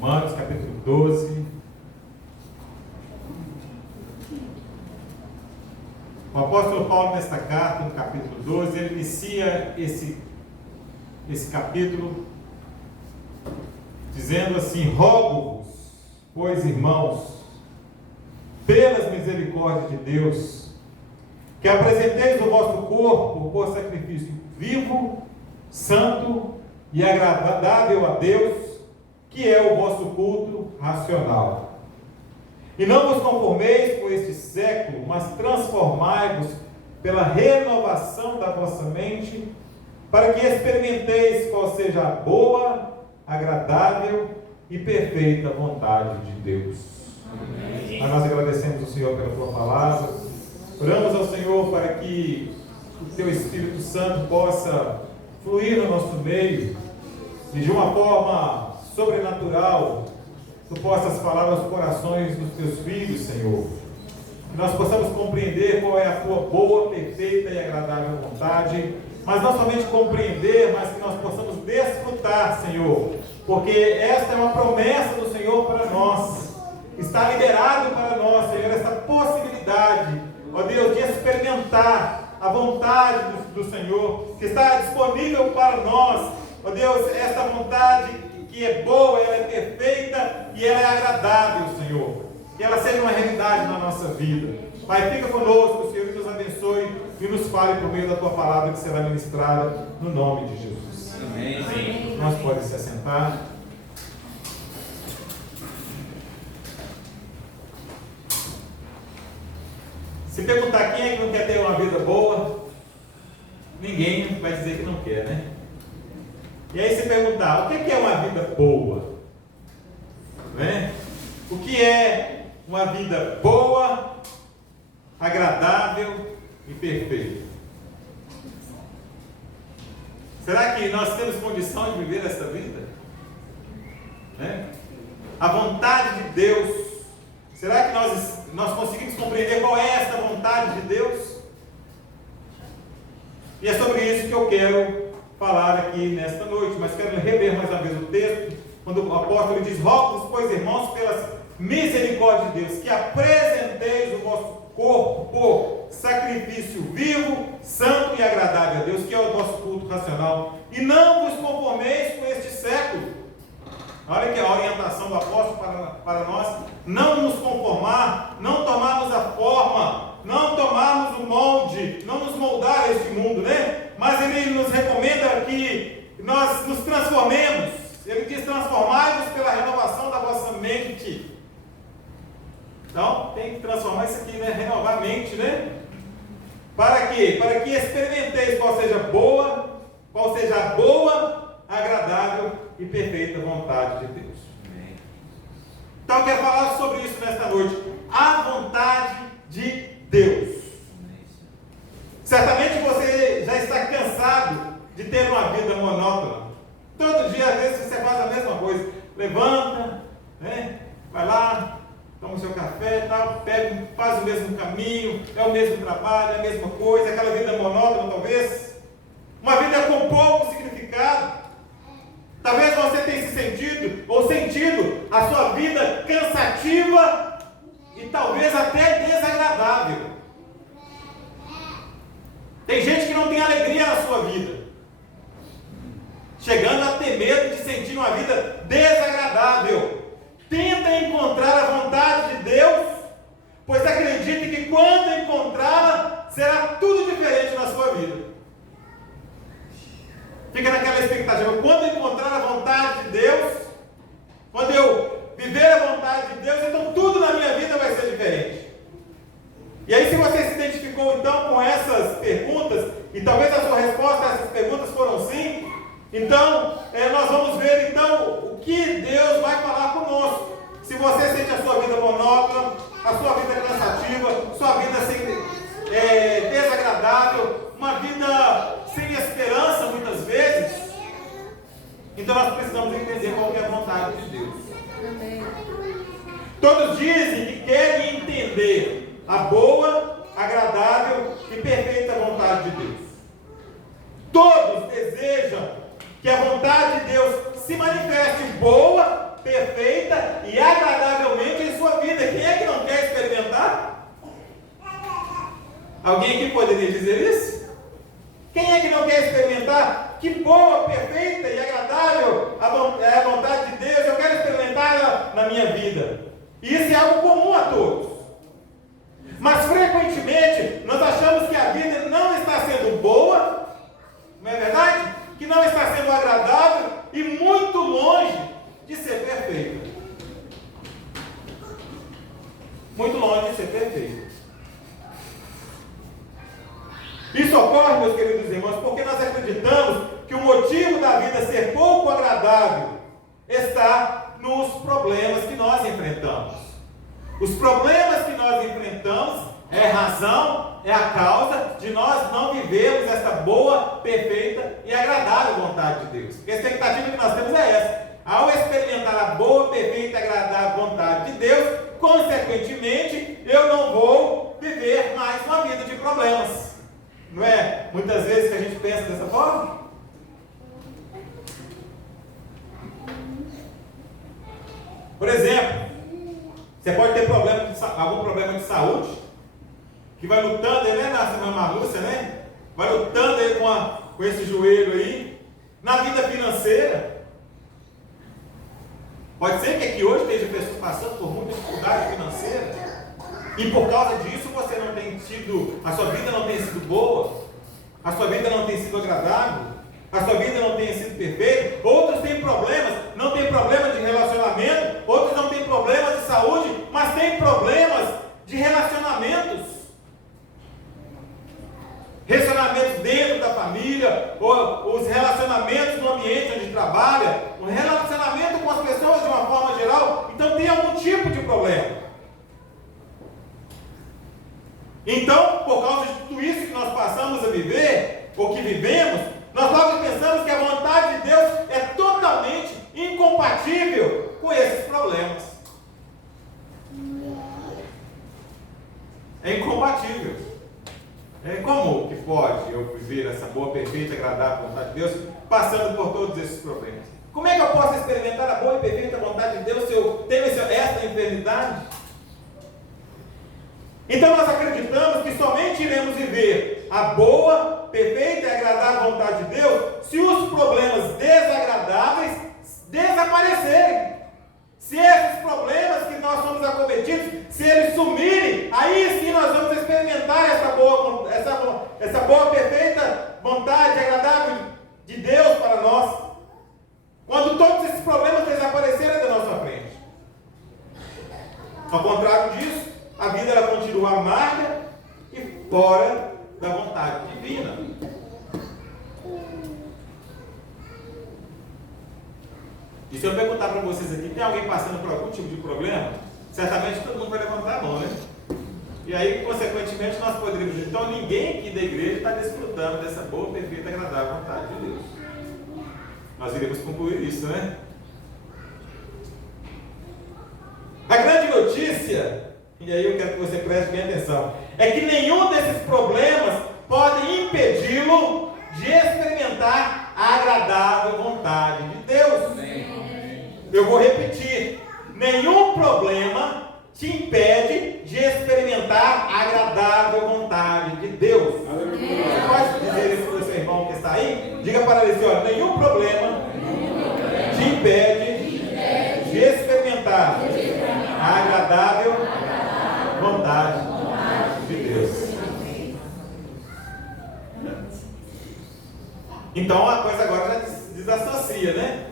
Romanos, capítulo 12. O apóstolo Paulo, nesta carta, no capítulo 12, ele inicia esse capítulo dizendo assim: rogo-vos, pois, irmãos, pelas misericórdias de Deus, que apresenteis o vosso corpo por sacrifício vivo, santo e agradável a Deus, que é o vosso culto racional. E não vos conformeis com este século, mas transformai-vos pela renovação da vossa mente, para que experimenteis qual seja a boa, agradável e perfeita vontade de Deus. Amém. Nós agradecemos ao Senhor pela tua palavra. Oramos ao Senhor para que o teu Espírito Santo possa fluir no nosso meio e de uma forma sobrenatural tu possas falar aos corações dos teus filhos, Senhor. Que nós possamos compreender qual é a tua boa, perfeita e agradável vontade, mas não somente compreender, mas que nós possamos desfrutar, Senhor, porque esta é uma promessa do Senhor para nós. Está liberado para nós, Senhor, essa possibilidade, ó Deus, de experimentar a vontade do Senhor, que está disponível para nós, ó Deus, essa vontade que é boa, ela é perfeita e ela é agradável, Senhor. Que ela seja uma realidade na nossa vida. Pai, fica conosco, Senhor, e nos abençoe e nos fale por meio da tua palavra que será ministrada no nome de Jesus. Amém. Amém. Nós podemos se assentar. Se perguntar quem é que não quer ter uma vida boa, ninguém vai dizer que não quer, né? E aí se perguntar, o que é uma vida boa? Né? O que é uma vida boa, agradável e perfeita? Será que nós temos condição de viver essa vida? Né? A vontade de Deus, será que nós conseguimos compreender qual é essa vontade de Deus? E é sobre isso que eu quero falar aqui nesta noite, mas quero reler mais uma vez o texto, quando o apóstolo diz: rogo-vos, pois, irmãos, pelas misericórdias de Deus, que apresenteis o vosso corpo por sacrifício vivo, santo e agradável a Deus, que é o nosso culto racional, e não vos conformeis com este século. Olha que a orientação do apóstolo para nós: não nos conformar, não tomarmos a forma, não tomarmos o molde, não nos moldar a este mundo, né? Mas ele nos recomenda que nós nos transformemos. Ele diz: transformai-vos pela renovação da vossa mente. Então, tem que transformar isso aqui, né? Renovar a mente, né? Para quê? Para que experimenteis qual seja a boa, agradável e perfeita vontade de Deus. Então, eu quero falar sobre isso nesta noite. A vontade de Deus. Certamente você já está cansado de ter uma vida monótona. Todo dia, às vezes, você faz a mesma coisa. Levanta, né? Vai lá, toma o seu café, tal, pega, faz o mesmo caminho, é o mesmo trabalho, é a mesma coisa, aquela vida monótona, talvez. Uma vida com pouco significado. Talvez você tenha se sentido a sua vida cansativa e talvez até desagradável. Tem gente que não tem alegria na sua vida, chegando a ter medo de sentir uma vida desagradável. Tenta encontrar a vontade de Deus, pois acredite que quando encontrá-la, será tudo diferente na sua vida. Fica naquela expectativa: quando encontrar a vontade de Deus, quando eu viver a vontade de Deus, então tudo na minha vida vai ser diferente. E aí, se você se identificou então com essas perguntas, e talvez a sua resposta a essas perguntas foram sim, então nós vamos ver então o que Deus vai falar conosco. Se você sente a sua vida monótona, a sua vida cansativa, sua vida desagradável, uma vida sem esperança muitas vezes, então nós precisamos entender qual é a vontade de Deus. Amém. Todos dizem que querem entender a boa, agradável e perfeita vontade de Deus. Todos desejam que a vontade de Deus se manifeste boa, perfeita Alguém aqui poderia dizer isso? Quem é que não quer experimentar? Que boa, perfeita e agradável é a vontade de Deus, eu quero experimentar na minha vida. E isso é algo comum a todos. Mas frequentemente nós achamos que a vida não está sendo boa, não é verdade? Que não está sendo agradável e muito longe de ser perfeita. Muito longe de ser perfeita. Isso ocorre, meus queridos irmãos, porque nós acreditamos que o motivo da vida ser pouco agradável está nos problemas que nós enfrentamos. Os problemas que nós enfrentamos é a razão, é a causa de nós não vivermos essa boa, perfeita e agradável vontade de Deus. Porque a expectativa que nós temos é essa. Ao experimentar a boa, perfeita e agradável vontade de Deus, consequentemente, eu não vou viver mais uma vida de problemas. Não é muitas vezes que a gente pensa dessa forma? Por exemplo, você pode ter algum problema de saúde, que vai lutando aí, né, na semana Marlúcia, né? Vai lutando aí com esse joelho aí. Na vida financeira, pode ser que aqui hoje esteja pessoas passando por muita dificuldade financeira, e por causa disso você não tem tido, a sua vida não tem sido boa, a sua vida não tem sido agradável, a sua vida não tem sido perfeita. Outros têm problemas, não tem problema de relacionamento, outros não têm problemas de saúde, mas têm problemas de relacionamentos. Relacionamentos dentro da família, ou os relacionamentos no ambiente onde trabalha, o relacionamento com as pessoas de uma forma geral. Então tem algum tipo de problema. Então, por causa de tudo isso que nós passamos a viver, ou que vivemos, nós logo pensamos que a vontade de Deus é totalmente incompatível com esses problemas. É incompatível. Como que pode eu viver essa boa, perfeita e agradável vontade de Deus passando por todos esses problemas? Como é que eu posso experimentar a boa e perfeita vontade de Deus se eu tenho esta enfermidade? Então nós acreditamos que somente iremos viver a boa, perfeita e agradável vontade de Deus se os problemas desagradáveis desaparecerem. Se esses problemas que nós somos acometidos, se eles sumirem, aí sim nós vamos experimentar essa boa, perfeita vontade agradável de Deus para nós. Quando todos esses problemas desaparecerem da nossa frente. Ao contrário disso, a vida ela continua amarga e fora da vontade divina. E se eu perguntar para vocês aqui, tem alguém passando por algum tipo de problema? Certamente todo mundo vai levantar a mão, né? E aí, consequentemente, nós poderíamos dizer, então ninguém aqui da igreja está desfrutando dessa boa, perfeita e agradável vontade de Deus. Nós iremos concluir isso, né? A grande notícia, e aí eu quero que você preste bem atenção, é que nenhum desses problemas pode impedi-lo de experimentar a agradável vontade de Deus. Amém. Eu vou repetir: nenhum problema te impede de experimentar a agradável vontade de Deus. Amém. Você pode dizer isso para o seu irmão que está aí? Diga para ele assim: olha, nenhum problema te impede de experimentar a agradável vontade de Deus. Então a coisa agora já desassocia, né?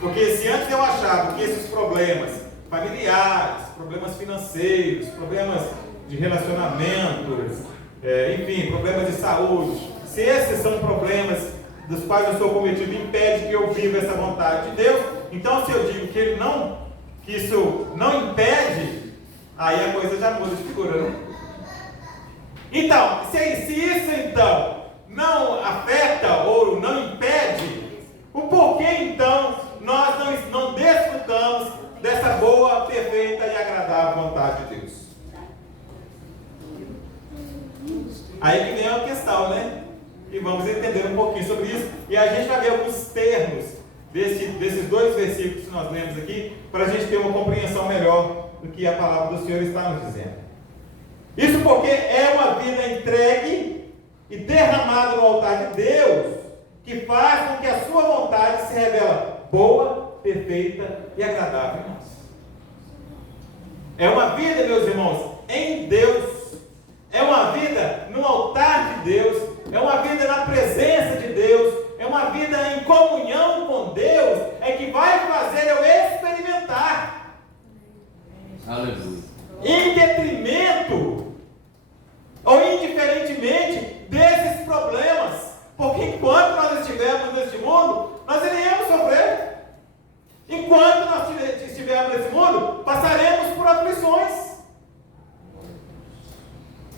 Porque se antes eu achava que esses problemas familiares, problemas financeiros, problemas de relacionamento, enfim, problemas de saúde, se esses são problemas dos quais eu sou cometido e impede que eu viva essa vontade de Deus, então se eu digo que isso não impede, aí a coisa já muda de figura, né? Então, se isso então não afeta ou não impede, o porquê então nós não desfrutamos dessa boa, perfeita e agradável vontade de Deus? Aí que vem a questão, né? E vamos entender um pouquinho sobre isso. E a gente vai ver alguns termos desses dois versículos que nós lemos aqui, para a gente ter uma compreensão melhor do que a palavra do Senhor está nos dizendo. Isso porque é uma vida entregue e derramada no altar de Deus, que faz com que a sua vontade se revela boa, perfeita e agradável em nós. É uma vida, meus irmãos, em Deus. É uma vida no altar de Deus. É uma vida na presença de Deus. É uma vida em comunhão com Deus. É que vai fazer eu experimentar. Aleluia. Em detrimento ou indiferentemente desses problemas. Porque enquanto nós estivermos neste mundo, nós iremos sofrer. Enquanto nós estivermos nesse mundo, passaremos por aflições.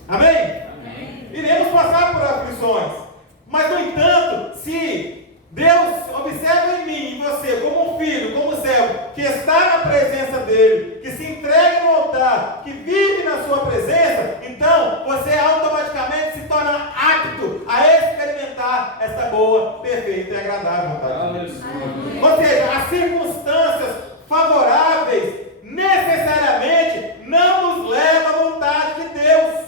Amém? Amém. Iremos passar por aflições. Mas, no entanto, se Deus observa em mim e você como um filho, como um servo, que está na presença dele, que se entrega no altar, que vive na sua presença, então você automaticamente se torna apto a experimentar essa boa, perfeita e agradável vontade de Deus. Ou seja, as circunstâncias favoráveis necessariamente não nos levam à vontade de Deus.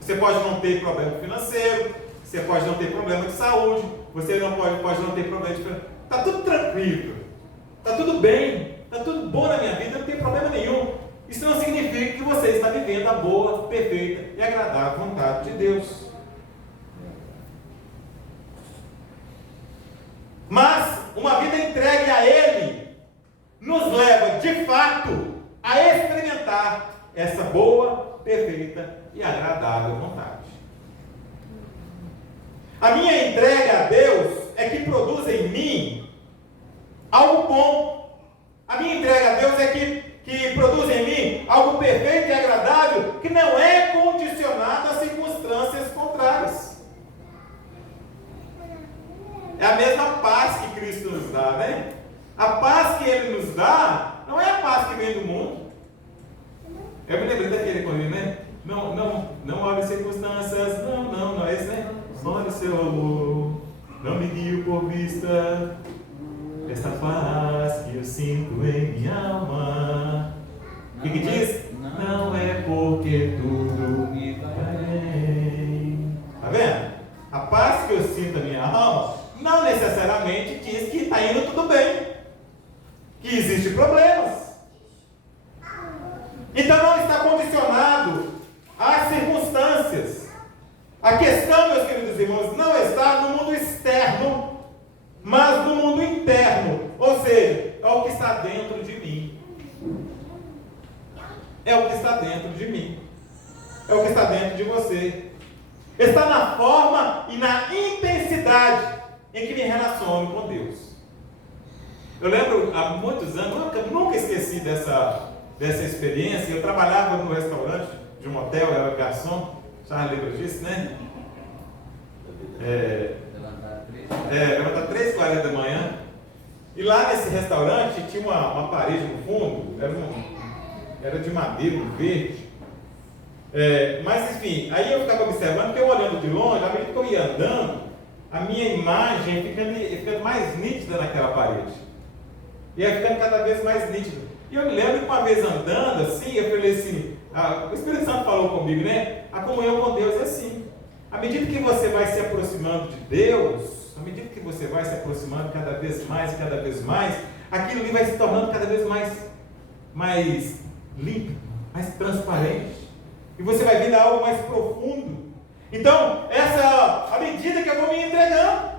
Você pode não ter problema financeiro, você pode não ter problema de saúde, você pode não ter problema de... Está tudo tranquilo, está tudo bem, está tudo bom na minha vida, não tem problema nenhum. Isso não significa que você está vivendo a boa, perfeita e agradável vontade de Deus. Mas uma vida entregue a Ele nos leva, de fato, a experimentar essa boa, perfeita e agradável vontade. A minha entrega a Deus é que produz em mim algo bom. A minha entrega a Deus é que produz em mim algo perfeito e agradável, que não é condicionado a circunstâncias contrárias. É a mesma paz que Cristo nos dá, né? A paz que Ele nos dá não é a paz que vem do mundo. Eu me lembrei daquele comigo, né? Não olhe circunstâncias, não é esse, né? Olhe seu amor, não me guio por vista, esta paz que eu sinto em minha alma. O que diz? Não é porque tudo me vai bem. Tá vendo? A paz que eu sinto na minha alma não necessariamente diz que está indo tudo bem, que existem problemas. Então não está condicionado às circunstâncias. A questão, meus queridos irmãos, não está no mundo externo, mas no mundo interno. Ou seja, é o que está dentro de mim. É o que está dentro de mim. É o que está dentro de você. Está na forma e na intensidade em que me relaciono com Deus. Eu lembro, há muitos anos, nunca esqueci dessa experiência. Eu trabalhava no restaurante de um hotel, eu era garçom. Já lembra disso, né? Levantar 3h40 da manhã. E lá nesse restaurante tinha uma parede no fundo, era de madeira, verde. Mas enfim, aí eu ficava observando, que eu olhando de longe, à medida que eu ia andando, a minha imagem ficando mais nítida naquela parede. Ia ficando cada vez mais nítida. E eu me lembro que uma vez andando assim, eu falei assim, o Espírito Santo falou comigo, né? A comunhão com Deus é assim. À medida que você vai se aproximando de Deus, à medida que você vai se aproximando cada vez mais, aquilo ali vai se tornando cada vez mais límpido, mais transparente. E você vai vendo algo mais profundo. Então, à medida que eu vou me entregando,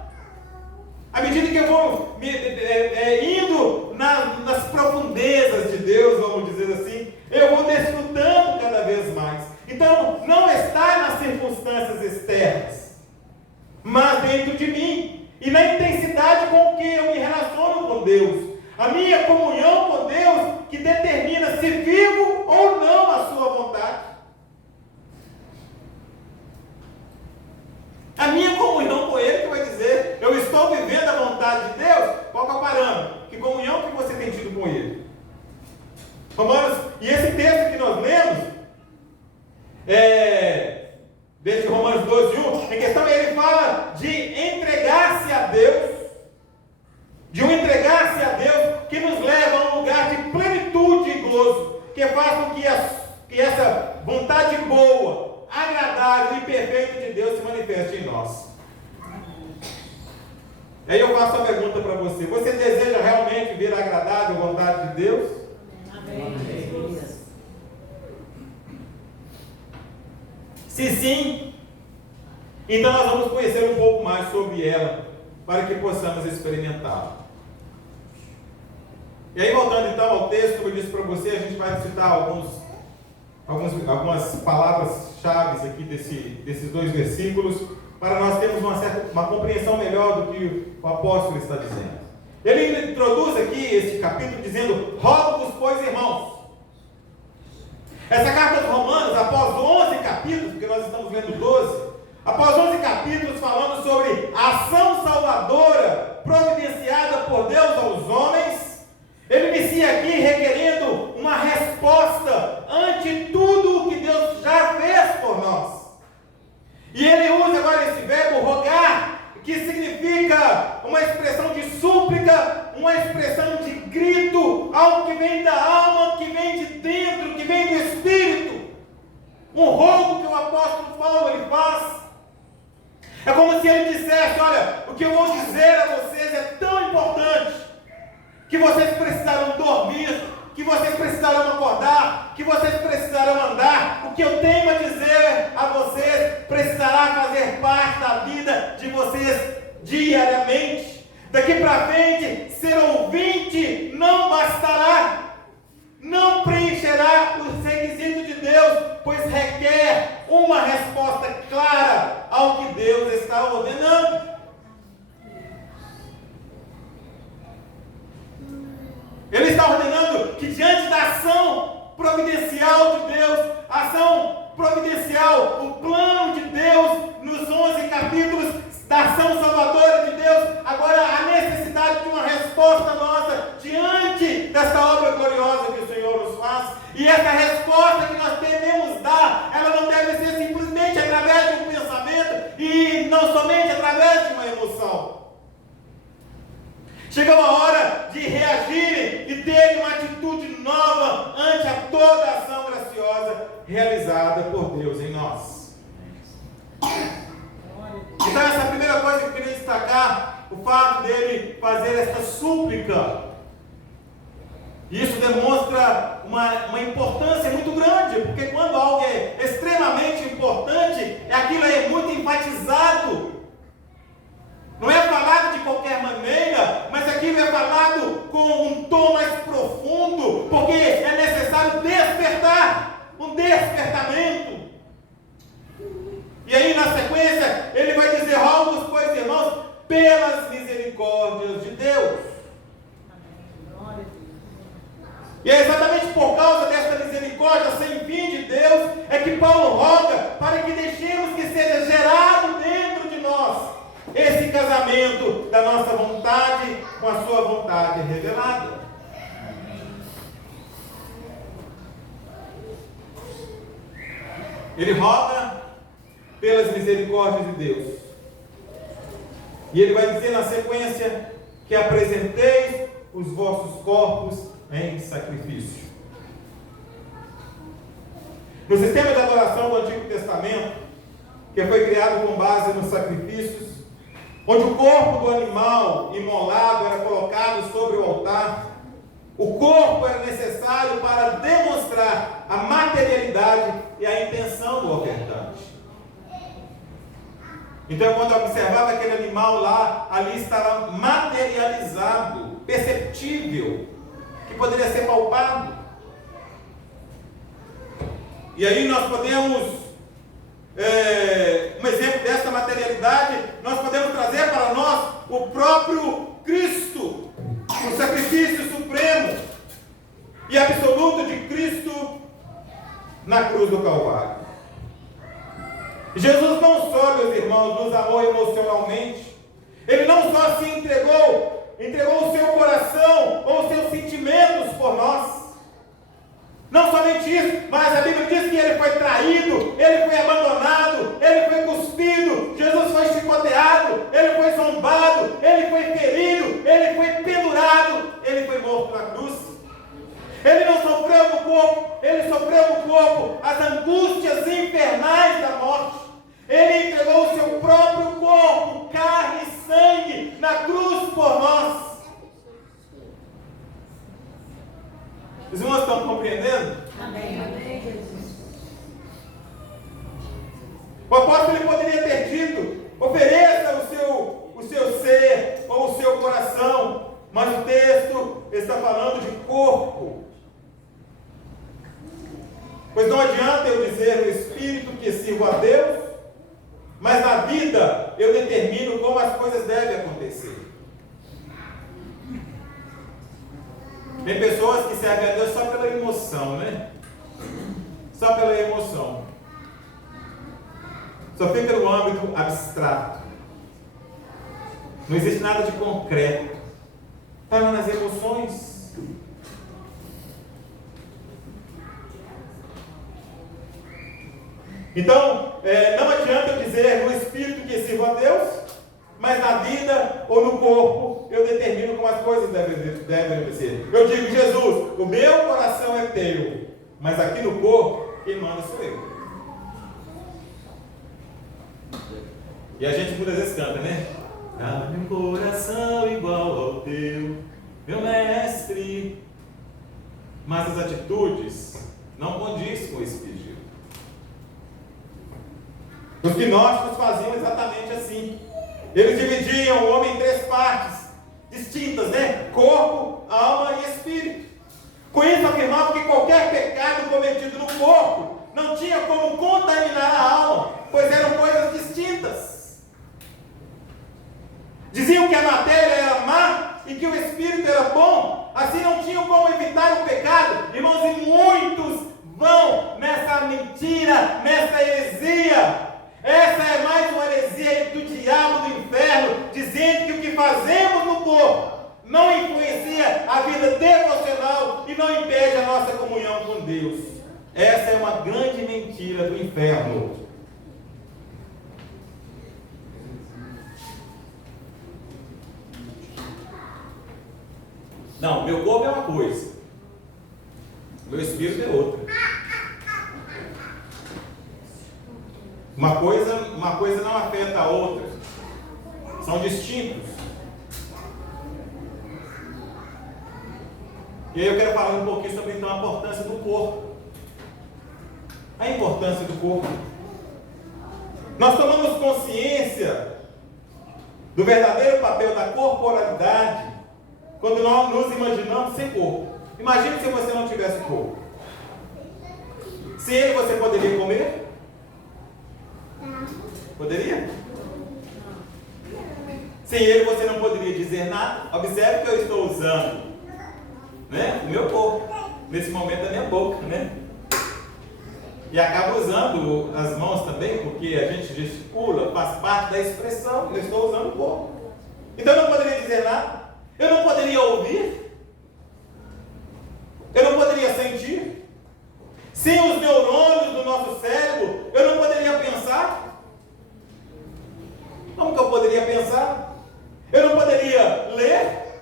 à medida que eu vou indo nas profundezas de Deus, vamos dizer assim, eu vou desfrutando cada vez mais. Então, não está nas circunstâncias externas, mas dentro de mim, e na intensidade com que eu me relaciono com Deus. A minha comunhão com Deus que determina se vivo ou não a sua vontade. A minha comunhão com Ele que vai dizer, eu estou vivendo a vontade de Deus. Qual que é o parâmetro? Que comunhão que você tem tido com Ele? E esse texto que nós lemos, desde Romanos 12:1, em questão ele fala de entregar-se a Deus, de um entregar-se a Deus que nos leva a um lugar de plenitude e gozo, que faz com que faço uma pergunta para você. Você deseja realmente ver agradável a vontade de Deus? Amém. Se sim, então nós vamos conhecer um pouco mais sobre ela, para que possamos experimentá-la. E aí, voltando então ao texto, como eu disse para você, a gente vai citar algumas palavras-chave aqui desses dois versículos, para nós termos uma compreensão melhor do que o apóstolo está dizendo. Ele introduz aqui este capítulo dizendo: rogo-vos, pois, irmãos. Essa carta dos Romanos, após 11 capítulos, porque nós estamos lendo 12, após 11 capítulos falando sobre a ação salvadora providenciada por Deus aos homens, ele inicia aqui requerendo uma resposta ante tudo o que Deus já fez por nós. E ele usa agora esse verbo rogar, que significa uma expressão de súplica, uma expressão de grito, algo que vem da alma, que vem de dentro, que vem do Espírito. Um rogo que o apóstolo Paulo ele faz. É como se ele dissesse: olha, o que eu vou dizer a vocês é tão importante, que vocês precisarão dormir, que vocês precisarão acordar, que vocês precisarão andar. O que eu tenho a dizer a vocês precisará fazer parte da vida de vocês diariamente. Daqui para frente, ser ouvinte não bastará, não preencherá os requisitos de Deus, pois requer uma resposta clara ao que Deus está ordenando. Ele está ordenando que diante da ação providencial de Deus, a ação providencial, o plano de Deus nos 11 capítulos da ação salvadora de Deus, agora a necessidade de uma resposta nossa diante desta obra gloriosa que o Senhor nos faz. E essa resposta que nós devemos dar, ela não deve ser simplesmente através de um pensamento e não somente através de uma emoção. Chegou a hora de reagirem e terem uma atitude nova ante a toda a ação graciosa realizada por Deus em nós. Então essa é a primeira coisa que eu queria destacar, o fato dele fazer esta súplica. Isso demonstra uma importância muito grande, porque quando algo é extremamente importante, aquilo é muito enfatizado. Não é falado de qualquer maneira, mas aquilo é falado com um tom mais profundo, porque é necessário despertar, um despertamento. E aí na sequência, ele vai dizer: rogo-vos, pois, irmãos, pelas misericórdias de Deus. E é exatamente por causa desta misericórdia sem fim de Deus, é que Paulo roga para que deixemos que seja gerado dentro de nós esse casamento da nossa vontade com a sua vontade revelada. Ele roga pelas misericórdias de Deus. E ele vai dizer na sequência que apresenteis os vossos corpos em sacrifício. No sistema de adoração do Antigo Testamento, que foi criado com base nos sacrifícios, onde o corpo do animal imolado era colocado sobre o altar, o corpo era necessário para demonstrar a materialidade e a intenção do ofertante. Então, quando eu observava aquele animal lá, ali estava materializado, perceptível, que poderia ser palpado. E aí nós podemos, um exemplo dessa materialidade, nós podemos trazer para nós o próprio Cristo, o sacrifício supremo e absoluto de Cristo na cruz do Calvário. Jesus não só, meus irmãos, nos amou emocionalmente, Ele não só se entregou o seu coração ou os seus sentimentos por nós. Não somente isso, mas a Bíblia diz que Ele foi traído, Ele foi abandonado, Ele foi cuspido, Jesus foi chicoteado, Ele foi zombado, Ele foi ferido, Ele foi pendurado, Ele foi morto na cruz. Ele não sofreu no corpo, Ele sofreu no corpo as angústias infernais da morte. Ele entregou o seu próprio corpo, carne e sangue na cruz por nós. Os irmãos estão compreendendo? Amém. O apóstolo ele poderia ter dito: ofereça o seu ser ou o seu coração, mas o texto está falando de corpo. Pois não adianta eu dizer no espírito que sirvo a Deus, mas na vida eu determino como as coisas devem acontecer. Tem pessoas que servem a Deus só pela emoção, né? Só pela emoção. Só fica no âmbito abstrato. Não existe nada de concreto. Está lá nas emoções. Então, não adianta eu dizer no espírito que sirvo a Deus, mas na vida ou no corpo eu determino como as coisas devem acontecer. Eu digo: Jesus, o meu coração é teu, mas aqui no corpo quem manda sou eu. E a gente muitas vezes canta, né? Dá-me um coração igual ao teu, meu mestre. Mas as atitudes não condizem com o espírito. Os gnósticos faziam exatamente assim. Eles dividiam o homem em 3 partes distintas, né? Corpo, alma e espírito. Com isso afirmavam que qualquer pecado cometido no corpo não tinha como contaminar a alma, pois eram coisas distintas. Diziam que a matéria era má e que o espírito era bom. Assim não tinham como evitar o pecado. Irmãos, e muitos vão nessa mentira, nessa heresia. Essa é mais uma heresia do diabo do inferno, dizendo que o que fazemos no corpo não influencia a vida devocional e não impede a nossa comunhão com Deus. Essa é uma grande mentira do inferno. Não, meu corpo é uma coisa, meu espírito é outra. Uma coisa não afeta a outra. São distintos. E aí eu quero falar um pouquinho sobre então a importância do corpo. A importância do corpo. Nós tomamos consciência do verdadeiro papel da corporalidade quando nós nos imaginamos sem corpo. Imagine se você não tivesse corpo. Sem ele você poderia comer? Poderia? Sem ele você não poderia dizer nada. Observe que eu estou usando, né, o meu corpo, nesse momento a minha boca, né? E acabo usando as mãos também, porque a gente gesticula, faz parte da expressão. Eu estou usando o corpo. Então eu não poderia dizer nada. Eu não poderia ouvir. Eu não poderia sentir. Sem os neurônios do nosso cérebro, eu não poderia pensar. Como que eu poderia pensar? Eu não poderia ler,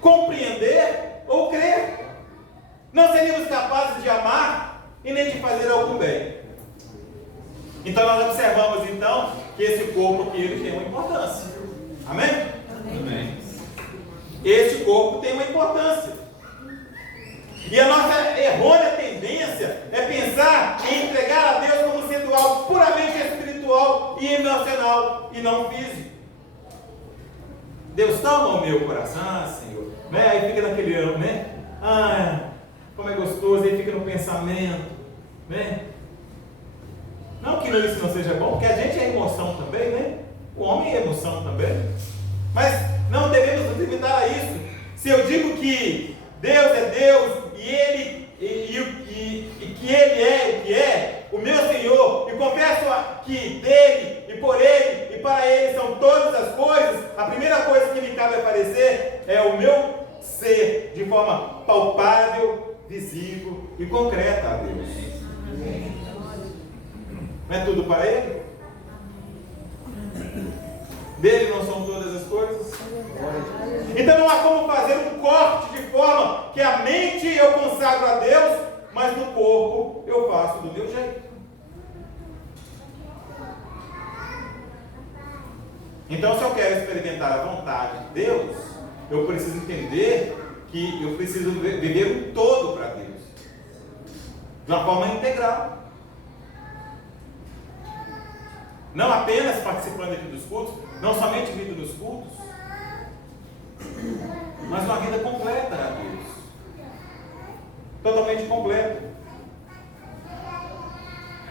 compreender ou crer. Não seríamos capazes de amar e nem de fazer algum bem. Então nós observamos então que esse corpo aqui ele tem uma importância. Amém? Amém. Esse corpo tem uma importância. E a nossa errônea tendência é pensar em entregar a Deus como sendo algo puramente espiritual e emocional e não físico. Deus toma o meu coração, Senhor. Né? Aí fica naquele amo, né? Ah, como é gostoso, aí fica no pensamento, né? Não que isso não seja bom, porque a gente é emoção também, né? O homem é emoção também. Mas não devemos nos limitar a isso. Se eu digo que Deus é Deus e que Ele é o que é, o meu Senhor, e confesso que dele e por Ele e para Ele são todas as coisas, a primeira coisa que me cabe aparecer é o meu ser de forma palpável, visível e concreta a Deus. Não é tudo para Ele? Dele não são todas as coisas? Então não há como fazer um corte de forma que a mente eu consagro a Deus, mas no corpo eu faço do meu jeito. Então, se eu quero experimentar a vontade de Deus, eu preciso entender que eu preciso viver um todo para Deus, de uma forma integral. Não apenas participando aqui dos cultos, não somente vindo nos cultos, mas uma vida completa a Deus. Totalmente completa.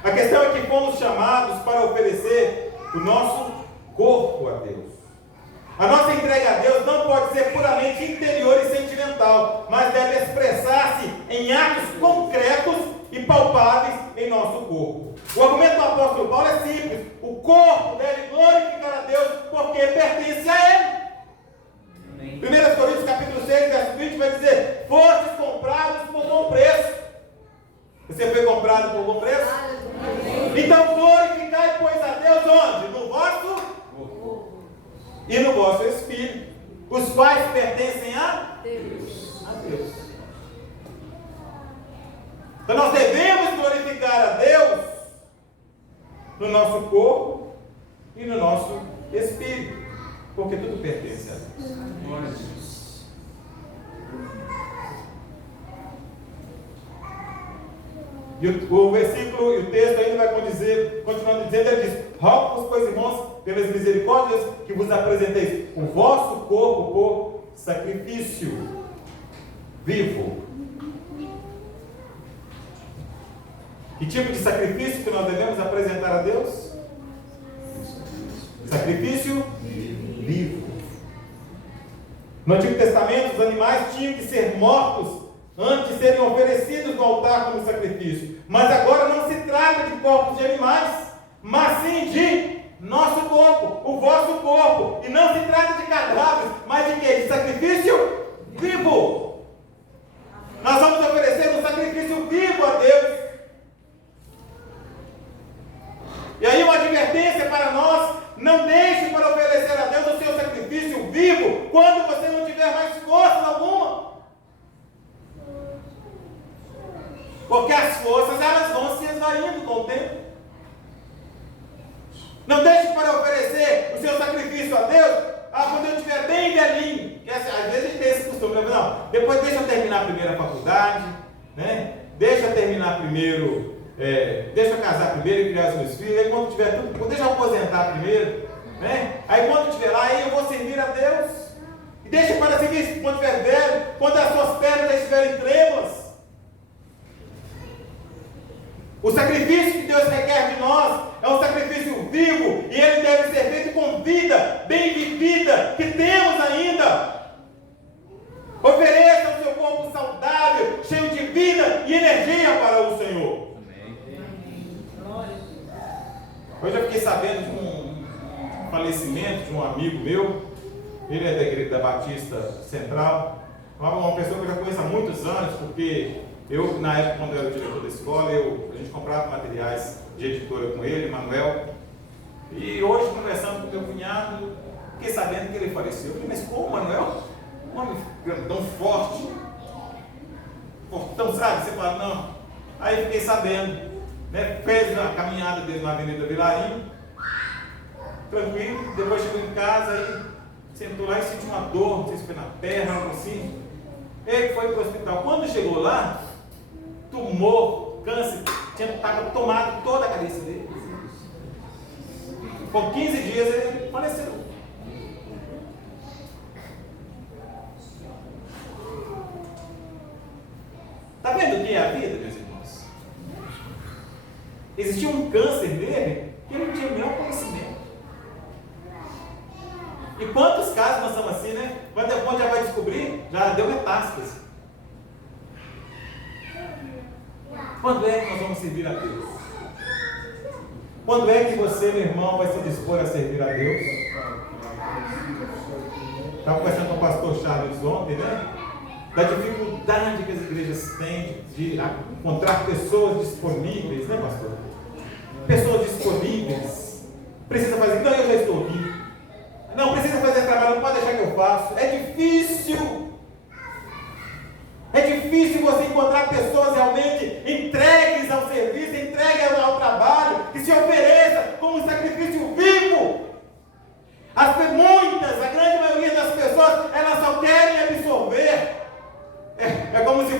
A questão é que fomos chamados para oferecer o nosso corpo a Deus. A nossa entrega a Deus não pode ser puramente interior e sentimental, mas deve expressar-se em atos concretos e palpáveis em nosso corpo. O argumento do apóstolo Paulo é simples: o corpo deve glorificar a Deus porque pertence a Ele. 1 Coríntios capítulo 6, verso 20 vai dizer: fostes comprados por bom preço. Você foi comprado por bom preço? Então glorificai, pois, a Deus onde? No vosso corpo e no vosso espírito, os quais pertencem a Deus. A Deus. Então nós devemos glorificar a Deus no nosso corpo e no nosso espírito, porque tudo pertence a Deus. Glória a Deus. E o versículo e o texto ainda vai continuando dizendo, ele diz: rogo-vos, pois, irmãos, pelas misericórdias, que vos apresenteis o vosso corpo por sacrifício vivo. Que tipo de sacrifício que nós devemos apresentar a Deus? Sacrifício vivo. No Antigo Testamento, os animais tinham que ser mortos antes de serem oferecidos no altar como sacrifício. Mas agora não se trata de corpos de animais, mas sim de nosso corpo, o vosso corpo. E não se trata de cadáveres, mas de quê? De sacrifício vivo. Nós vamos oferecer um sacrifício vivo a Deus. E aí uma advertência para nós: não deixe para oferecer a Deus o seu sacrifício vivo quando você não tiver mais força alguma. Porque as forças, elas vão se esvaindo com o tempo. Não deixe para oferecer o seu sacrifício a Deus quando eu estiver bem velhinho. Porque, às vezes a gente tem esse costume, não, depois deixa eu terminar primeiro a faculdade, né? Deixa eu terminar primeiro, deixa eu casar primeiro e criar os meus filhos. Aí quando tiver tudo, deixa eu aposentar primeiro, né? Aí quando eu estiver lá, aí eu vou servir a Deus. E deixa para servir quando estiver velho, quando as suas pernas já estiverem trêmulas. O sacrifício que Deus requer de nós é um sacrifício vivo, e ele deve ser feito com vida bem vivida, que temos ainda. Ofereça o seu corpo saudável, cheio de vida e energia para o Senhor. Hoje eu fiquei sabendo de um falecimento de um amigo meu. Ele é da Igreja da Batista Central, uma pessoa que eu já conheço há muitos anos, porque eu, na época, quando eu era diretor da escola, a gente comprava materiais de editora com ele, Manuel. E hoje, conversando com o meu cunhado, fiquei sabendo que ele faleceu. Eu falei: mas como, Manuel? Um homem tão forte, fortão, sabe? Você fala: não. Aí fiquei sabendo, né? Fez a caminhada dele na Avenida Vilarinho, tranquilo. Depois chegou em casa, aí sentou lá e sentiu uma dor, não sei se foi na perna, algo assim. Ele foi para o hospital. Quando chegou lá, tumor, câncer, estava tomado toda a cabeça dele. Com 15 dias ele faleceu. Está vendo o que é a vida, meus irmãos? Existia um câncer nele que ele não tinha o menor conhecimento. E quantos casos nós estamos assim, né? Quando já vai descobrir, já deu metástase. Quando é que nós vamos servir a Deus? Quando é que você, meu irmão, vai se dispor a servir a Deus? Estava conversando com o pastor Charles ontem, né? Da dificuldade que as igrejas têm de encontrar pessoas disponíveis, né, pastor? Pessoas disponíveis. Precisa fazer, não, eu já estou aqui. Não, precisa fazer trabalho, não pode deixar que eu faço. É difícil. É difícil você encontrar pessoas realmente entregues ao serviço, entregues ao trabalho, que se ofereça como um sacrifício vivo. As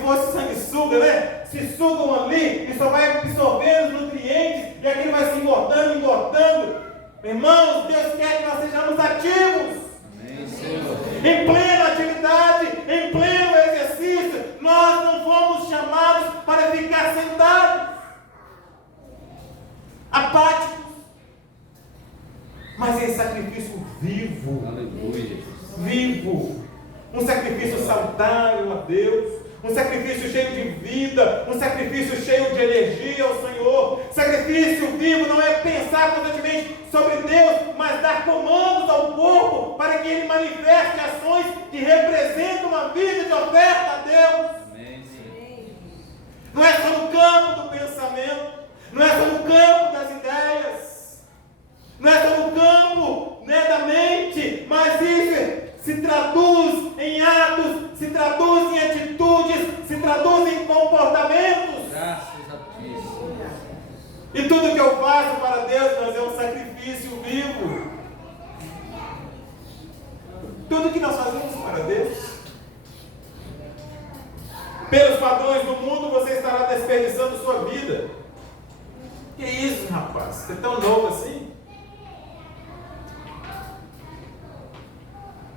fosse sanguessuga, né? Se sugam ali e só vai absorvendo os nutrientes e aquilo vai se engordando, engordando. Irmãos, Deus quer que nós sejamos ativos. Amém, Senhor. Em plena atividade, em pleno exercício. Nós não fomos chamados para ficar sentados, apáticos, mas em sacrifício vivo. Aleluia. Vivo. Um sacrifício saudável a Deus. Um sacrifício cheio de vida, um sacrifício cheio de energia ao Senhor. Sacrifício vivo não é pensar constantemente sobre Deus, mas dar comandos ao corpo para que ele manifeste ações que representam uma vida de oferta a Deus. Amém, Senhor. Não é só no campo do pensamento, não é só no campo das ideias, não é só no campo, né, da mente, mas isso se traduz em atos, se traduz em atitudes, se traduz em comportamentos. Graças a Deus. E tudo que eu faço para Deus, nós é um sacrifício vivo. Tudo que nós fazemos para Deus. Pelos padrões do mundo, você estará desperdiçando sua vida. Que isso, rapaz? Você é tão novo assim?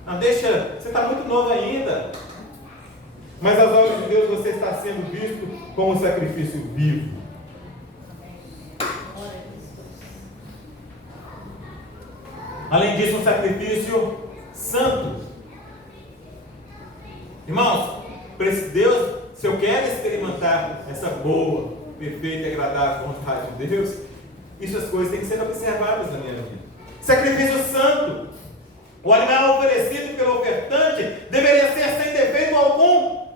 Não, deixa, você está muito novo ainda. Mas aos olhos de Deus você está sendo visto como um sacrifício vivo. Além disso, um sacrifício santo. Irmãos, Deus, se eu quero experimentar essa boa, perfeita e agradável vontade de Deus, essas coisas têm que ser observadas na minha vida. Sacrifício santo. O animal oferecido pelo ofertante deveria ser sem defeito algum.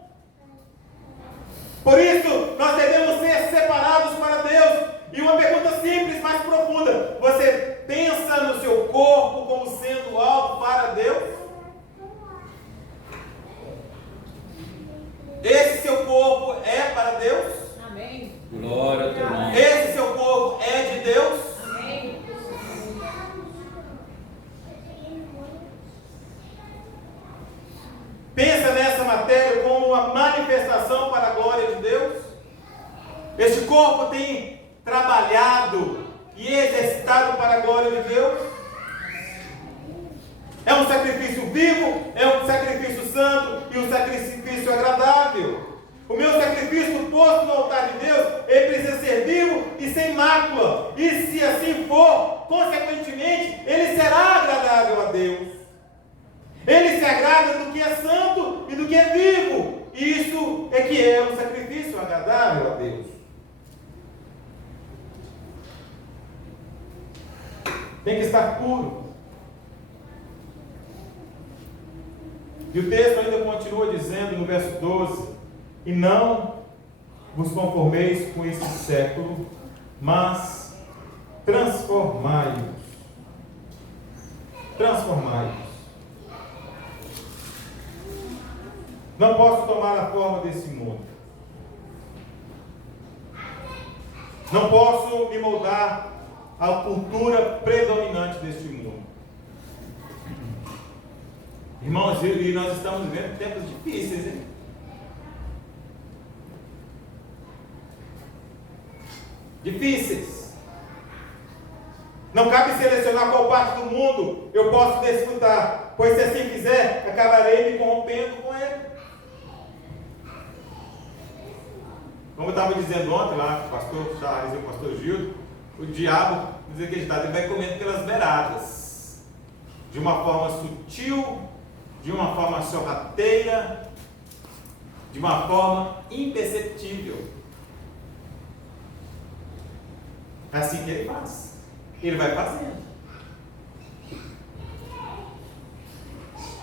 Por isso, nós devemos ser separados para Deus. E uma pergunta simples, mas profunda: você pensa no seu corpo como sendo algo para Deus? Esse seu corpo é para Deus? Amém. Glória a teu nome. Esse seu corpo é de Deus? Amém. Pensa nessa matéria como uma manifestação para a glória de Deus? Este corpo tem trabalhado e exercitado para a glória de Deus? É um sacrifício vivo, é um sacrifício santo e um sacrifício agradável. O meu sacrifício posto no altar de Deus, ele precisa ser vivo e sem mácula. E se assim for, consequentemente, ele será agradável a Deus. Ele se agrada do que é santo e do que é vivo. Isso é que é um sacrifício agradável a Deus. Tem que estar puro. E o texto ainda continua dizendo no verso 12: e não vos conformeis com este século, mas transformai-vos. Transformai-vos. Não posso tomar a forma desse mundo. Não posso me moldar à cultura predominante deste mundo. Irmãos, e nós estamos vivendo tempos difíceis, hein? Difíceis. Não cabe selecionar qual parte do mundo eu posso desfrutar, pois se assim fizer, acabarei me corrompendo com ele. Como eu estava dizendo ontem lá, o pastor Charles e o pastor Gildo, o diabo, diz aqui, ele vai comendo pelas beiradas, de uma forma sutil, de uma forma sorrateira, de uma forma imperceptível. É assim que ele faz. Ele vai fazendo.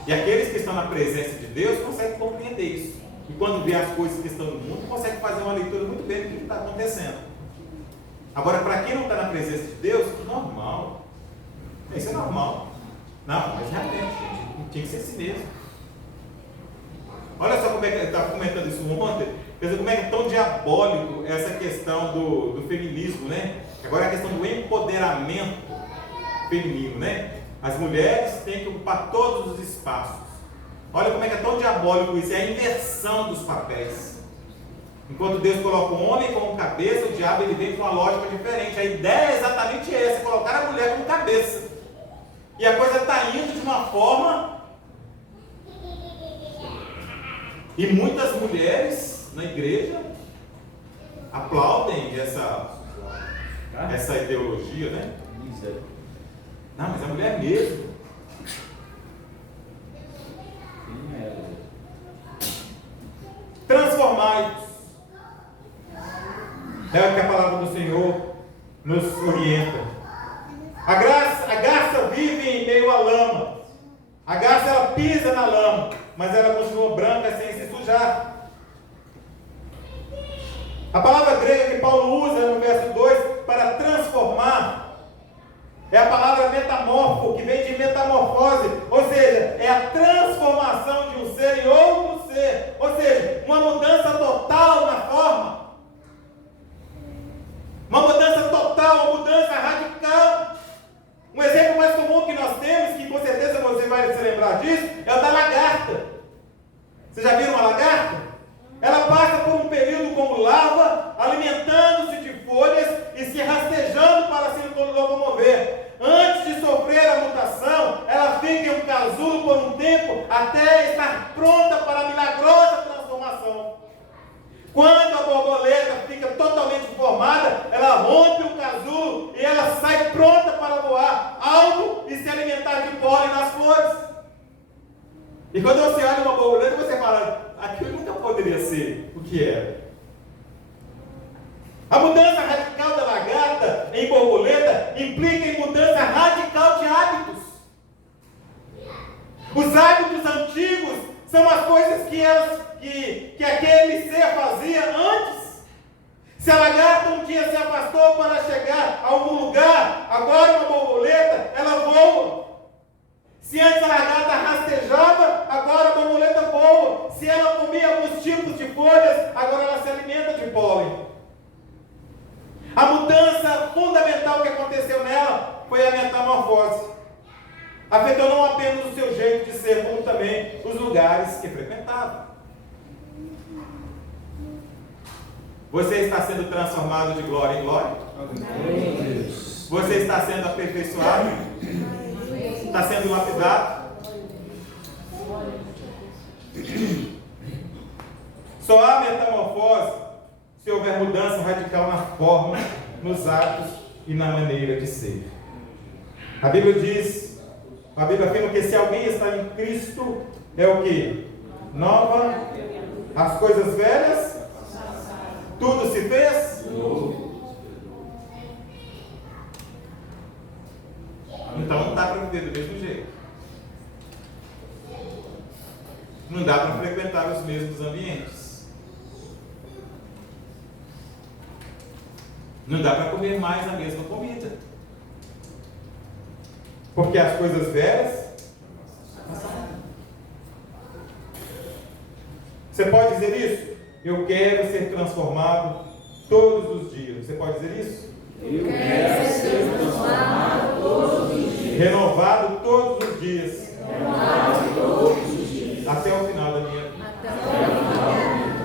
E aqueles que estão na presença de Deus conseguem compreender isso. E quando vê as coisas que estão no mundo, consegue fazer uma leitura muito bem do que está acontecendo. Agora, para quem não está na presença de Deus, normal. Isso é normal. Não, mas realmente, gente, tinha que ser assim mesmo. Olha só como é que ele estava comentando isso ontem. Quer dizer, como é que é tão diabólico essa questão do feminismo, né? Agora é a questão do empoderamento feminino, né? As mulheres têm que ocupar todos os espaços. Olha como é que é tão diabólico isso, é a inversão dos papéis. Enquanto Deus coloca o homem como cabeça, o diabo ele vem com uma lógica diferente. A ideia é exatamente essa, colocar a mulher como cabeça. E a coisa está indo de uma forma... E muitas mulheres na igreja aplaudem essa ideologia, né? Não, mas a mulher mesmo. Transformai-vos. É o que a palavra do Senhor nos orienta. A garça vive em meio à lama. A garça ela pisa na lama, mas ela continua branca sem se sujar. A palavra grega que Paulo usa no verso 2 para transformar é a palavra metamorfo, que vem de metamorfose, ou seja, é a transformação de um ser em outro ser, ou seja, uma mudança total na forma, uma mudança total, uma mudança radical. Um exemplo mais comum que nós temos, que com certeza você vai se lembrar disso, é o da lagarta. Vocês já viram uma lagarta? Ela passa por um período como larva, alimentando-se de folhas e se rastejando para se locomover. Antes de sofrer a mutação, ela fica em um casulo por um tempo até estar pronta para a milagrosa transformação. Quando a borboleta fica totalmente formada, ela rompe o casulo e ela sai pronta para voar alto e se alimentar de pólen nas flores. E quando você olha uma borboleta, você fala, aquilo nunca poderia ser o que era. A mudança radical da lagarta em borboleta implica em mudança radical de hábitos. Os hábitos antigos são as coisas que aquele ser fazia antes. Se a lagarta um dia se afastou para chegar a algum lugar, agora uma borboleta, ela voa. Se antes a lagarta rastejava, agora a borboleta voa. Se ela comia alguns tipos de folhas, agora ela se alimenta de pólen. A mudança fundamental que aconteceu nela foi a metamorfose. Afetou não apenas o seu jeito de ser, como também os lugares que frequentava. Você está sendo transformado de glória em glória? Você está sendo aperfeiçoado? Está sendo lapidado? Só há metamorfose se houver mudança radical na forma, nos hábitos e na maneira de ser. A Bíblia afirma que se alguém está em Cristo, é o que? Nova, as coisas velhas, tudo se fez novo. Então não dá para viver do mesmo jeito. Não dá para frequentar os mesmos ambientes. Não dá para comer mais a mesma comida. Porque as coisas velhas passaram. Você pode dizer isso? Eu quero ser transformado todos os dias. Você pode dizer isso? Eu quero ser transformado todos os dias. Renovado todos os dias. Renovado todos os dias. Até o final da minha vida. Até o final da minha vida.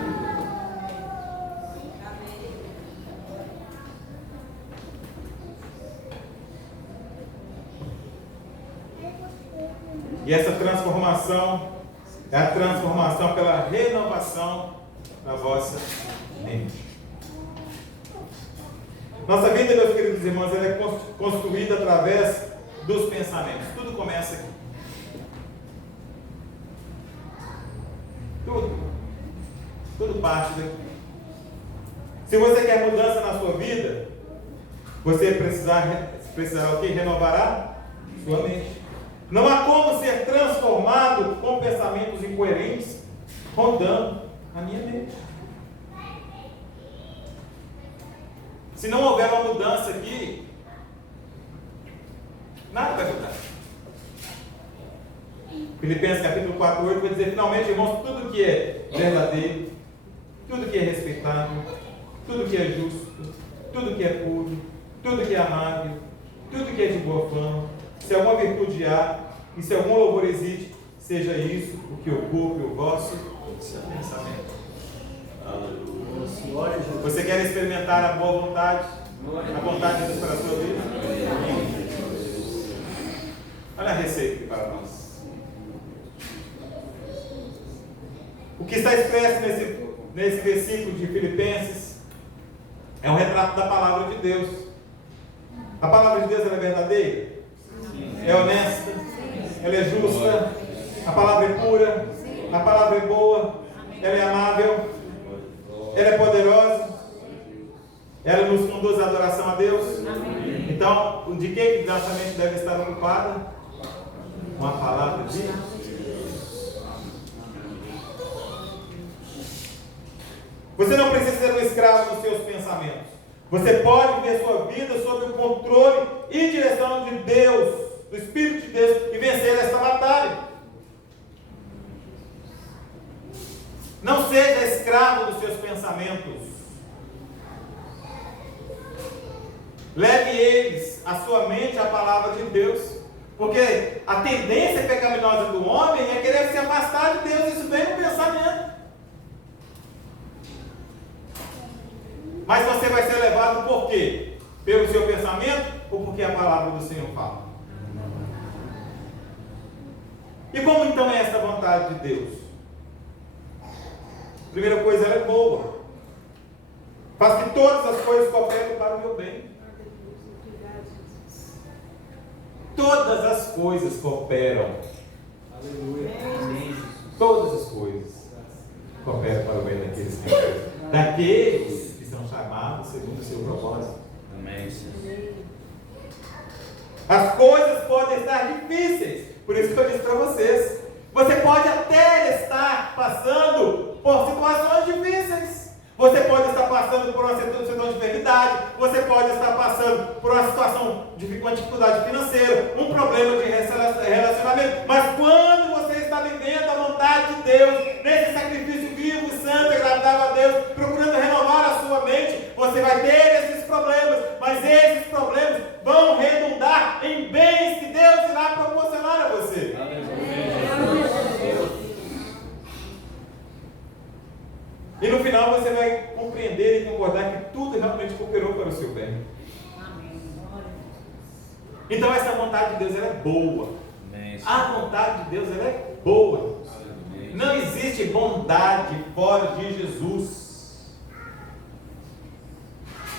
E essa transformação é a transformação pela renovação da vossa mente. Nossa vida, meus queridos irmãos, ela é construída através dos pensamentos. Tudo começa aqui. Tudo parte daqui. Se você quer mudança na sua vida, você precisará o quê? Renovará sua mente. Não há como ser transformado com pensamentos incoerentes rondando a minha mente. Se não houver uma mudança aqui, nada vai mudar. Filipenses capítulo 4, 8 vai dizer, finalmente, irmãos, tudo que é verdadeiro, tudo que é respeitável, tudo que é justo, tudo que é puro, tudo que é amável, tudo que é de boa fama, se alguma virtude há, e se algum louvor existe, seja isso o que ocupe o vosso pensamento. Aleluia. Você quer experimentar a boa vontade? A vontade de Deus para a sua vida? Olha a receita para nós. O que está expresso nesse versículo de Filipenses é um retrato da palavra de Deus. A palavra de Deus ela é verdadeira? É honesta? Ela é justa? A palavra é pura? A palavra é boa? Ela é amável? Ela é poderosa? Ela nos conduz à adoração a Deus? Então, de que nossa mente deve estar ocupada? Com a palavra de Deus. Você não precisa ser um escravo dos seus pensamentos. Você pode ver sua vida sob o controle e direção de Deus, do Espírito de Deus, e vencer essa batalha. Não seja escravo dos seus pensamentos. Leve eles, a sua mente, à palavra de Deus. Porque a tendência pecaminosa do homem é querer se afastar de Deus. Isso vem no pensamento. Mas você vai ser levado por quê? Pelo seu pensamento ou porque a palavra do Senhor fala? E como então é essa vontade de Deus? Primeira coisa, ela é boa. Faz que todas as coisas cooperem para o meu bem. Todas as coisas cooperam. Aleluia. Todas as coisas cooperam para o bem daqueles que são chamados segundo o seu propósito. Amém, Senhor. As coisas podem estar difíceis. Por isso que eu disse para vocês. Você pode até estar passando por situações difíceis. Você pode estar passando por uma situação de enfermidade. Você pode estar passando por uma situação de uma dificuldade financeira, um problema de relacionamento. Mas quando você está vivendo a vontade de Deus, nesse sacrifício vivo, santo, agradável a Deus, procurando renovar a sua mente, você vai ter esses problemas. Mas esses problemas vão redundar em bens que Deus irá proporcionar a você. E no final você vai compreender e concordar que tudo realmente cooperou para o seu bem. Então essa vontade de Deus ela é boa. A vontade de Deus ela é boa. Não existe bondade fora de Jesus.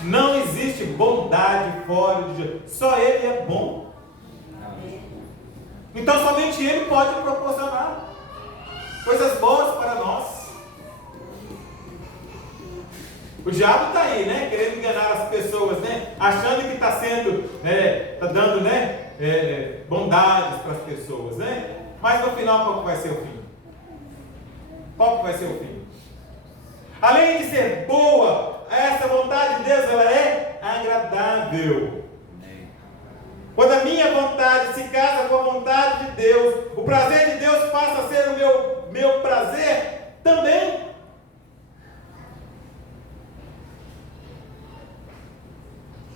Não existe bondade fora de Jesus. Só Ele é bom. Então somente Ele pode proporcionar coisas boas para nós. O diabo está aí, né? Querendo enganar as pessoas, né? Achando que está sendo, está dando, bondades para as pessoas, né? Mas no final, qual que vai ser o fim? Qual que vai ser o fim? Além de ser boa, essa vontade de Deus, ela é agradável. Quando a minha vontade se casa com a vontade de Deus, o prazer de Deus passa a ser o meu prazer também.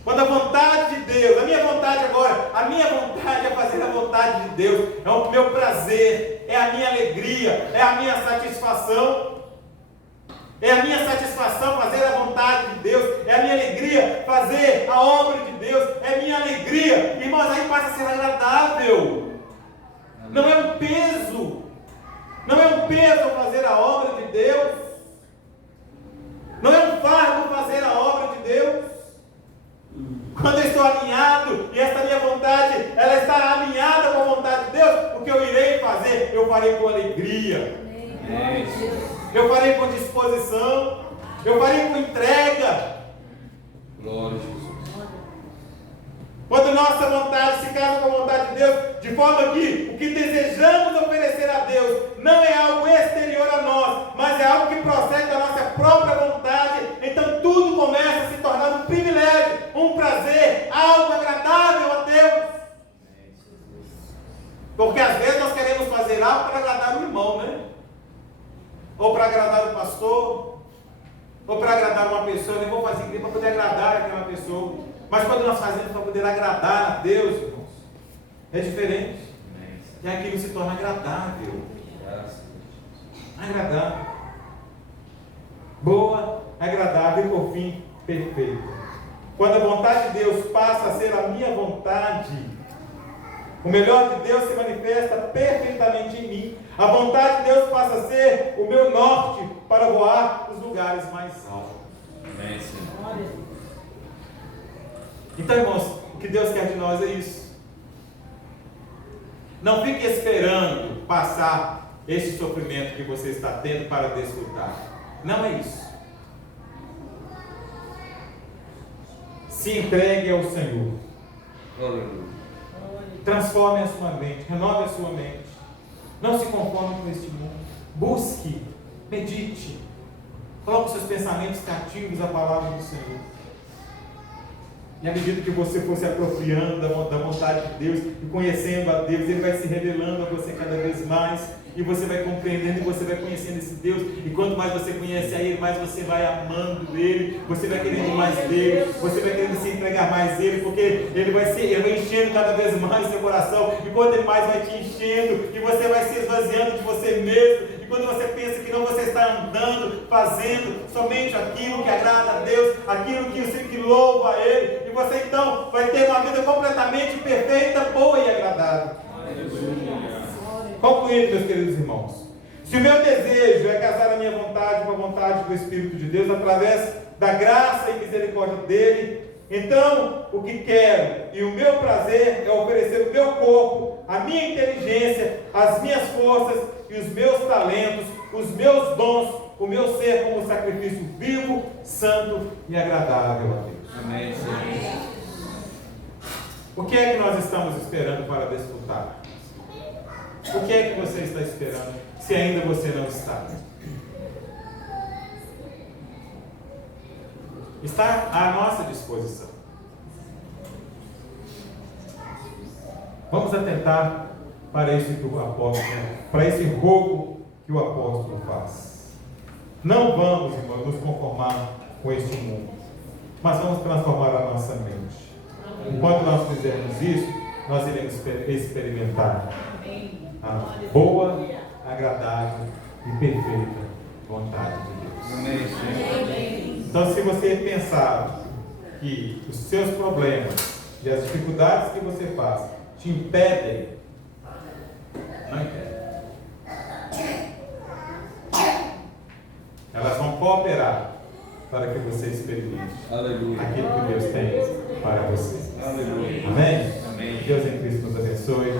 Quando a vontade de Deus, a minha vontade agora, a minha vontade é fazer a vontade de Deus, é o meu prazer, é a minha alegria, é a minha satisfação. É a minha satisfação fazer a vontade de Deus, é a minha alegria fazer a obra de Deus, é a minha alegria, irmãos, aí passa a ser agradável. Não é um peso, não é um peso fazer a obra de Deus, não é um fardo fazer a obra de Deus. Quando eu estou alinhado e esta minha vontade, ela está alinhada com a vontade de Deus, o que eu irei fazer, eu farei com alegria. Eu farei com disposição, eu farei com entrega. Glória a Jesus. Quando nossa vontade se casa com a vontade de Deus, de forma que o que desejamos oferecer a Deus não é algo exterior a nós, mas é algo que procede da nossa própria vontade, então tudo começa a se tornar um privilégio, um prazer, algo agradável a Deus. Porque às vezes nós queremos fazer algo para agradar o irmão, né? Ou para agradar o pastor, ou para agradar uma pessoa. Eu vou fazer aquilo para poder agradar aquela pessoa. Mas quando nós fazemos para poder agradar a Deus, irmãos, é diferente. E aquilo se torna agradável. Agradável. Boa, agradável. agradável e, por fim, perfeita. Quando a vontade de Deus passa a ser a minha vontade, o melhor de Deus se manifesta perfeitamente em mim. A vontade de Deus passa a ser o meu norte para voar os lugares mais altos. Amém, Senhor. Então, irmãos, o que Deus quer de nós é isso. Não fique esperando passar esse sofrimento que você está tendo para desfrutar. Não é isso. Se entregue ao Senhor. Aleluia. Transforme a sua mente, renove a sua mente. Não se conforme com este mundo. Busque, medite. Coloque seus pensamentos cativos à palavra do Senhor. E à medida que você for se apropriando da vontade de Deus e conhecendo a Deus, Ele vai se revelando a você cada vez mais. E você vai compreendendo e você vai conhecendo esse Deus. E quanto mais você conhece a Ele, mais você vai amando Ele. Você vai querendo mais dele. Você vai querendo se entregar mais a Ele. Porque Ele vai enchendo cada vez mais seu coração. E quanto Ele mais vai te enchendo, e você vai se esvaziando de você mesmo. E quando você pensa que não, você está andando, fazendo somente aquilo que agrada a Deus, aquilo que louva a Ele. E você então vai ter uma vida completamente perfeita, boa e agradável. Concluindo, meus queridos irmãos, se o meu desejo é casar a minha vontade com a vontade do Espírito de Deus, através da graça e misericórdia dele, então o que quero e o meu prazer é oferecer o meu corpo, a minha inteligência, as minhas forças e os meus talentos, os meus dons, o meu ser como sacrifício vivo, santo e agradável a Deus. Amém, Senhor. O que é que nós estamos esperando para desfrutar? O que é que você está esperando, se ainda você não está? Está à nossa disposição. Vamos atentar para isso que o apóstolo, para esse rogo que o apóstolo faz. Não vamos, irmãos, nos conformar com este mundo, mas vamos transformar a nossa mente. Enquanto nós fizermos isso, nós iremos experimentar a boa, agradável e perfeita vontade de Deus. Amém, Senhor. Então, se você pensar que os seus problemas e as dificuldades que você passa te impedem, não impedem. Elas vão cooperar para que você experimente Aleluia. aquilo que Deus tem para você. Aleluia. Amém? Amém. Deus em Cristo nos abençoe.